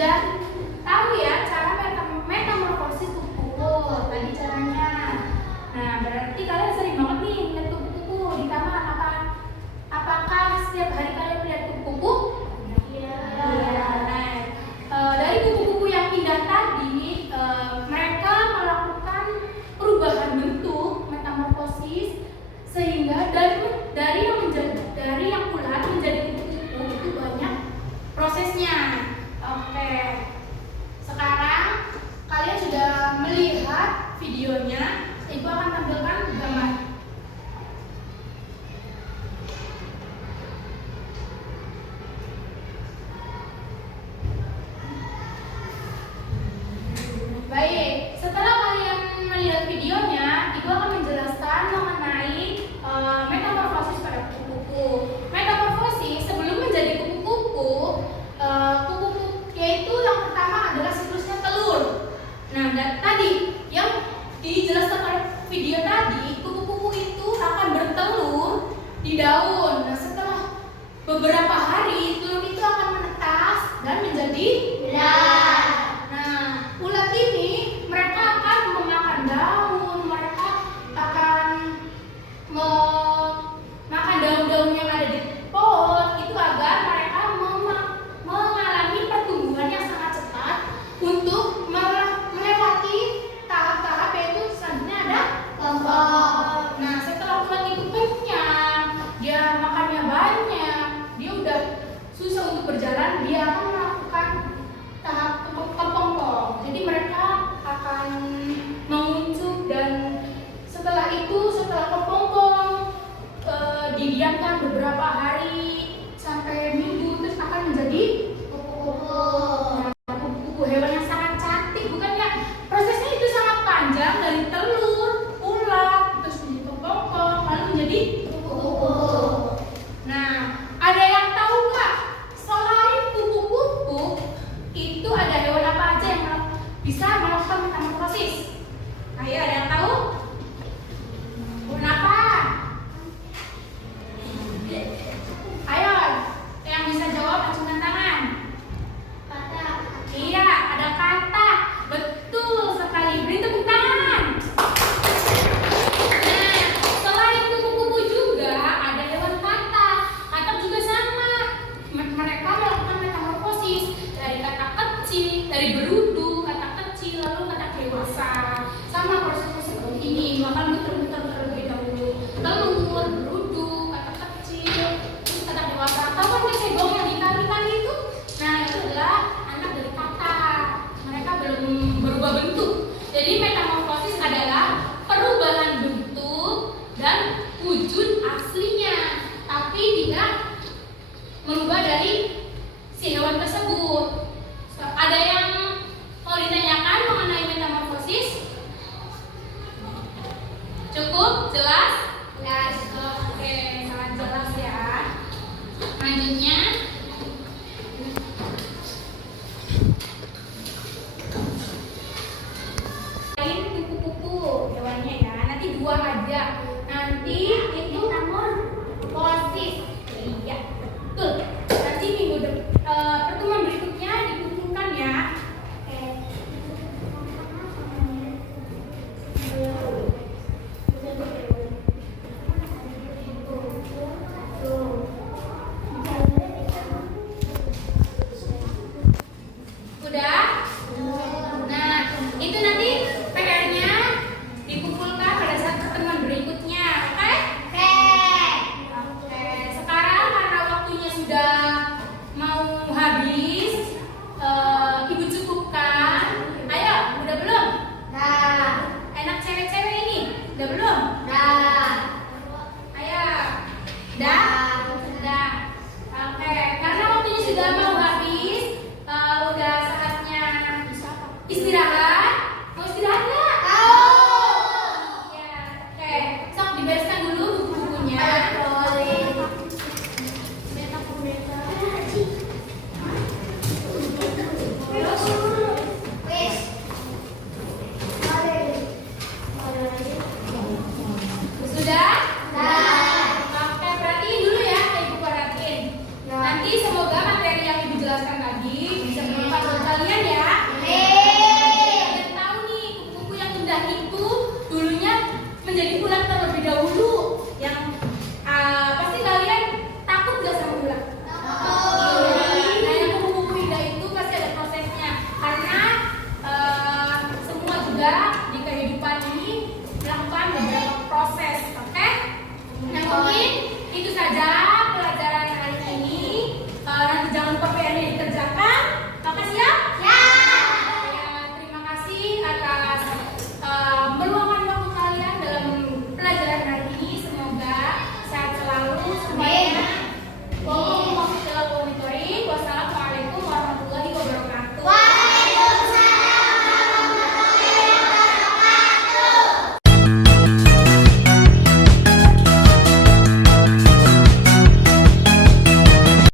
sudah tahu ya cara metamorfosis kupu-kupu tadi caranya. Nah, berarti kalian sering banget nih lihat kupu-kupu di taman. Apakah setiap hari kalian lihat kupu-kupu? Iya. Nah, dari kupu-kupu yang indah tadi, mereka melakukan perubahan bentuk metamorfosis sehingga dari yang bulat menjadi kupu-kupu itu banyak prosesnya. Oke. Sekarang kalian sudah melihat videonya. Ibu akan tampilkan gambar. Baik, setelah kalian melihat videonya, Ibu akan menjelaskan mengenai metamorfosis pada kupu-kupu. Metamorfosis sebelum menjadi kupu-kupu, yaitu yang pertama adalah siklusnya telur. Nah, dan tadi yang dijelaskan oleh video tadi, kupu-kupu itu akan bertelur di daun. Nah, setelah beberapa hari, telur itu akan menetas dan menjadi ulat. Nah, ulat ini mereka akan memakan daun, mereka akan memakan daun-daun yang ada di pohon itu agar mereka mengalami pertumbuhan yang sangat cepat untuk melewati tahap-tahap yaitu selanjutnya ada kelompok. Nah, setelah ulat itu kenyang, dia makannya banyak, dia udah susah untuk berjalan, dia akan melakukan tahap kepompong. Jadi mereka akan menguncup dan setelah kepompong didiamkan beberapa hari sampai minggu terus akan menjadi kupu-kupu. Nah, kupu-kupu hewan yang sangat cantik, bukan ya? Prosesnya itu sangat panjang dari telur, ulat, terus menjadi kepompong, lalu menjadi kupu-kupu. Nah, ada yang tahu nggak? Selain kupu-kupu, itu ada hewan apa aja yang bisa melakukan metamorfosis? Ayo, ada yang tahu? Kenapa? Ayo, yang bisa jawab acungkan tangan. Katak. Iya, ada katak. Betul sekali. Beri tepuk tangan. Nah, selain kupu-kupu juga ada hewan katak. Katak juga sama. Mereka melakukan metamorfosis dari katak kecil, dari berudu, katak kecil, lalu katak dewasa. Sama prosesnya seperti ini. Makan muter-muter terlebih dahulu. Telur, berudu, katak kecil, terus katak dewasa. Tahu kan segong yang di kali-kali itu? Nah, itu adalah anak dari katak. Mereka belum berubah bentuk. Jadi metamorfosis adalah perubahan bentuk dan wujud aslinya, tapi tidak merubah dari si hewan tersebut. Ada yang mau ditanyakan mengenai metamorfosis? Cukup? Jelas? Jelas. Oke, sangat jelas ya. Selanjutnya, lain kupu-kupu hewannya ya. Nanti dua aja. Nanti itu metamorfosis. Iya, betul. Nanti pertemuan berikutnya dikumpulkan ya. Udah? Nah, itu nanti PR-nya dikumpulkan pada saat pertemuan berikutnya, oke? Oke. Sekarang karena waktunya sudah mau habis, Ibu cukupkan. Ayo, udah belum? Nah, enak cewek-cewek ini, udah belum? Nah, ayo, udah? Udah. Oke, karena waktunya sudah mau habis, udah saatnya istirahat. Mau istirahat nggak? Ya, oke. Sok dibereskan dulu buku-bukunya. Sudah? Oke, perhatiin dulu ya, Ibu perhatiin. Nanti semoga materi yang Ibu jelaskan tadi bisa bermanfaat buat kalian. apa PR yang dikerjakan